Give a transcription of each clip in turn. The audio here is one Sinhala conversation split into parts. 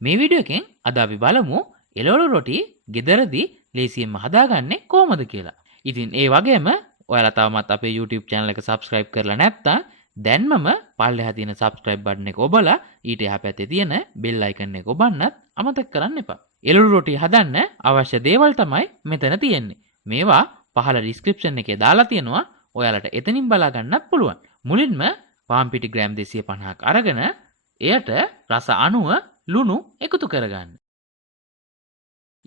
මේ වීඩියෝ එකෙන් අද අපි බලමු එළවලු රොටි ගෙදරදී ලේසියෙන්ම හදාගන්නේ කොහොමද කියලා. ඉතින් ඒ වගේම ඔයාලා තවමත් අපේ YouTube channel එක subscribe කරලා නැත්නම් දැන්මම පල්ලෙහා තියෙන subscribe button එක ඔබලා ඊට එහා පැත්තේ තියෙන bell icon එක ඔබන්නත් අමතක කරන්න එපා. එළවලු රොටි හදන්න අවශ්‍ය දේවල් තමයි මෙතන තියෙන්නේ. මේවා පහළ description එකේ දාලා තියෙනවා. ඔයාලට එතනින් බලා ගන්නත් පුළුවන්. මුලින්ම පාන් පිටි ග්‍රෑම් 250ක් අරගෙන එයට රස අණුව ලුණු එකතු කරගන්න.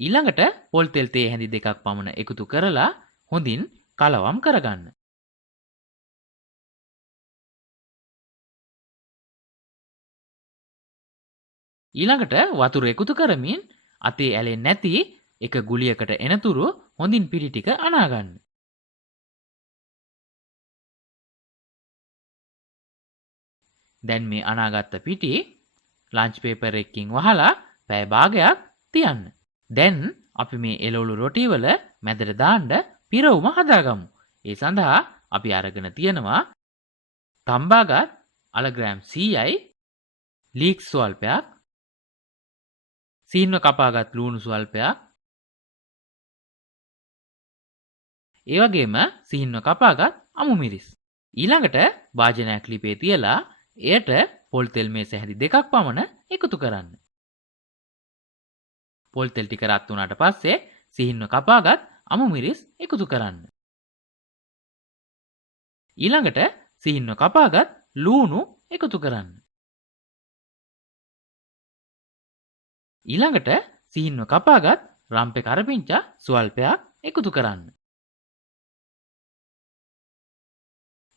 ඊළඟට පොල් තෙල් තේ හැඳි දෙකක් පමණ එකතු කරලා හොඳින් කලවම් කරගන්න. ඊළඟට වතුර එකතු කරමින් අතේ ඇලෙන්නේ නැති එක ගුලියකට එනතුරු හොඳින් පිටි ටික අනා ගන්න. දැන් මේ අනාගත්ත පිටි ලන්ච් පේපර් එකකින් වහලා පැය භාගයක් තියන්න. දැන් අපි මේ එළවලු රොටි වල මැදට දාන්න පිරවුම හදාගමු. ඒ සඳහා අපි අරගෙන තියෙනවා තම්බාගත් අල ග්‍රෑම් 100යි, ලීක්ස් ස්වල්පයක්, සීන්ව කපාගත් ලුණු ස්වල්පයක්, ඒ වගේම සීන්ව කපාගත් අමු මිරිස්. ඊළඟට භාජනයක් ලිපේ තියලා එයට පොල් තෙල් මේස හැඳි දෙකක් පමණ එකතු කරන්න. පොල් තෙල් ටික රත් වුණාට පස්සේ සිහින්ව කපාගත් අමු මිරිස් එකතු කරන්න. ඊළඟට සිහින්ව කපාගත් ලූණු එකතු කරන්න. ඊළඟට සිහින්ව කපාගත් රම්පේ කරපිංචා ස්වල්පයක් එකතු කරන්න.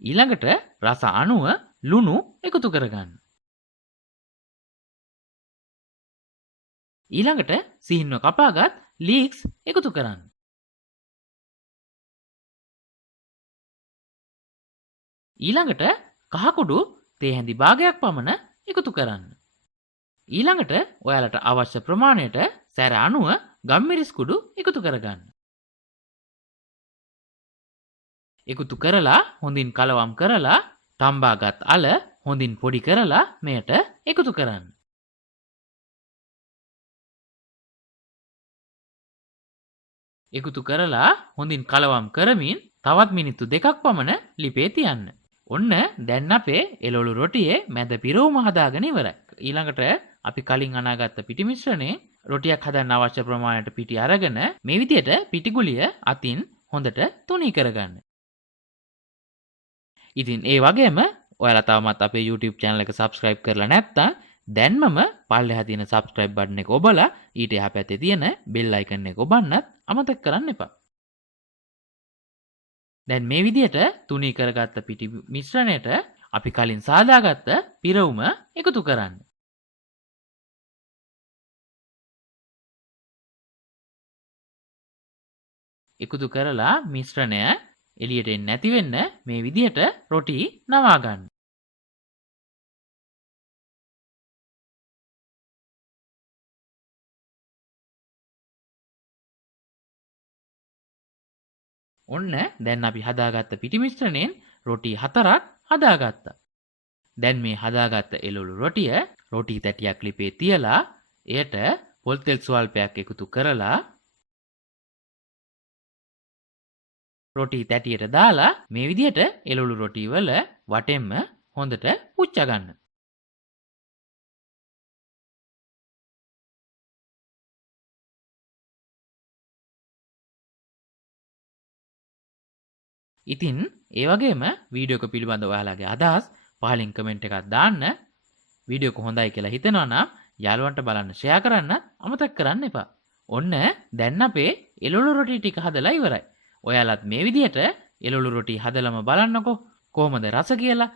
ඊළඟට රස අණුව ලුණු එකතු කරගන්න. ඊළඟට සිහින්ව කපාගත් ලීක්ස් එකතු කරන්න. ඊළඟට කහකුඩු තේ හැඳි භාගයක් පමණ එකතු කරන්න. ඊළඟට ඔයාලට අවශ්‍ය ප්‍රමාණයට සැර අණුව ගම්මිරිස් කුඩු එකතු කරගන්න. එකතු කරලා හොඳින් කලවම් කරලා තම්බාගත් අල හොඳින් පොඩි කරලා මෙයට එකතු කරන්න. එකතු කරලා හොඳින් කලවම් කරමින් තවත් මිනිත්තු 2ක් පමණ ලිපේ තියන්න. ඔන්න දැන් අපේ එළවලු රොටියේ මැද පිරවුම හදාගෙන ඉවරයි. ඊළඟට අපි කලින් අනාගත්ත පිටි මිශ්‍රණේ රොටියක් හදන්න අවශ්‍ය ප්‍රමාණයට පිටි අරගෙන මේ විදිහට පිටි ගුලිය අතින් හොඳට තුනී කරගන්න. ඉතින් ඒ වගේම ඔයාලා තවමත් අපේ YouTube channel එක subscribe කරලා නැත්නම් දැන්මම පල්ලෙහා තියෙන subscribe button එක ඔබලා ඊට එහා පැත්තේ තියෙන bell icon එක ඔබන්නත් අමතක කරන්න එපා. දැන් මේ විදිහට තුනී කරගත්ත පිටි මිශ්‍රණයට අපි කලින් සාදාගත්ත පිරවුම එකතු කරන්න. එකතු කරලා මිශ්‍රණය එළියට එන්නේ නැති වෙන්න මේ විදිහට රොටි නවා ගන්න. ඔන්න දැන් අපි හදාගත්ත පිටි මිශ්‍රණයෙන් රොටි 4ක් හදාගත්තා. දැන් මේ හදාගත්ත එළවලු රොටිය රොටි තැටියක් ලිපේ තියලා එයට පොල් තෙල් ස්වල්පයක් එකතු කරලා රොටි තැටියට දාලා මේ විදිහට එළවලු රොටි වල වටෙන්ම හොඳට පුච්චා ගන්න. ඉතින් ඒ වගේම වීඩියෝ එක පිළිබඳව ඔයාලගේ අදහස් පහලින් කමෙන්ට් එකක් දාන්න. වීඩියෝ එක හොඳයි කියලා හිතෙනවා නම් යාළුවන්ට බලන්න ෂෙයා කරන්න අමතක කරන්න එපා. ඔන්න දැන් අපේ එළවලු රොටි ටික හදලා ඉවරයි. ඔයාලත් මේ විදිහට එළවලු රොටි හදලම බලන්නකෝ කොහොමද රස කියලා.